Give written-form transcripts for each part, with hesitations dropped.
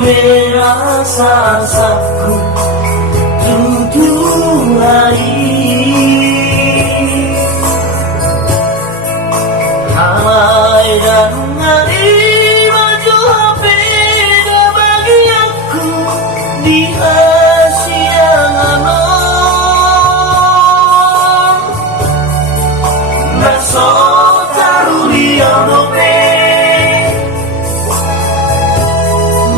Rasa-rasaku tutup hari, halai dan hari maju beda bagi aku di siang anom naso tarulia dope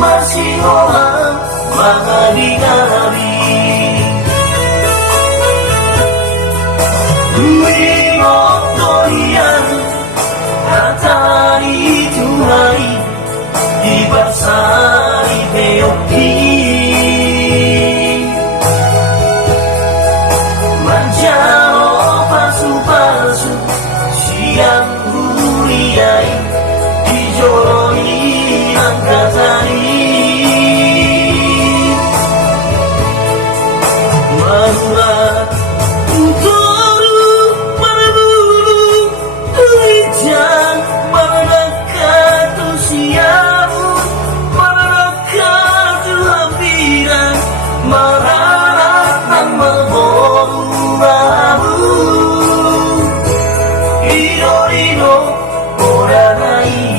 masih orang menghari-hari Wingok doyan hatari turai di basari peoki manjaro pasu-pasu siang huriai dijoloi angkatari manurat utoru berbulu hujan merekat usiamu merekat hampiran mararat dan memboramu iro-iro oranai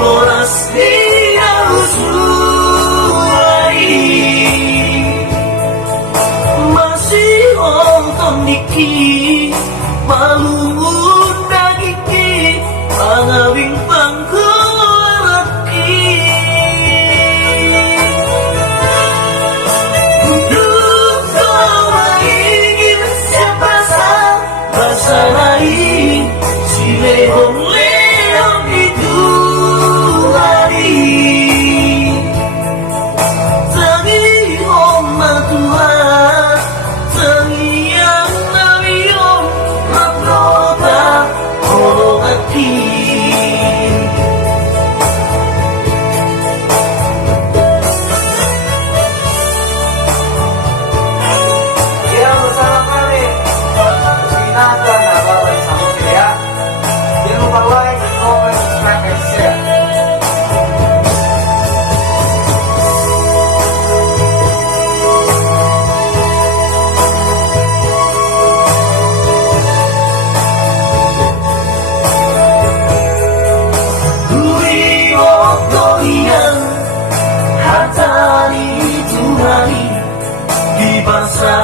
diboras dia usuai masih onton diki malungun dagiki pangawing pangkolaki duduk kau ingin siapa sah bahasa lain si leon itu hatari Tuhan di bangsa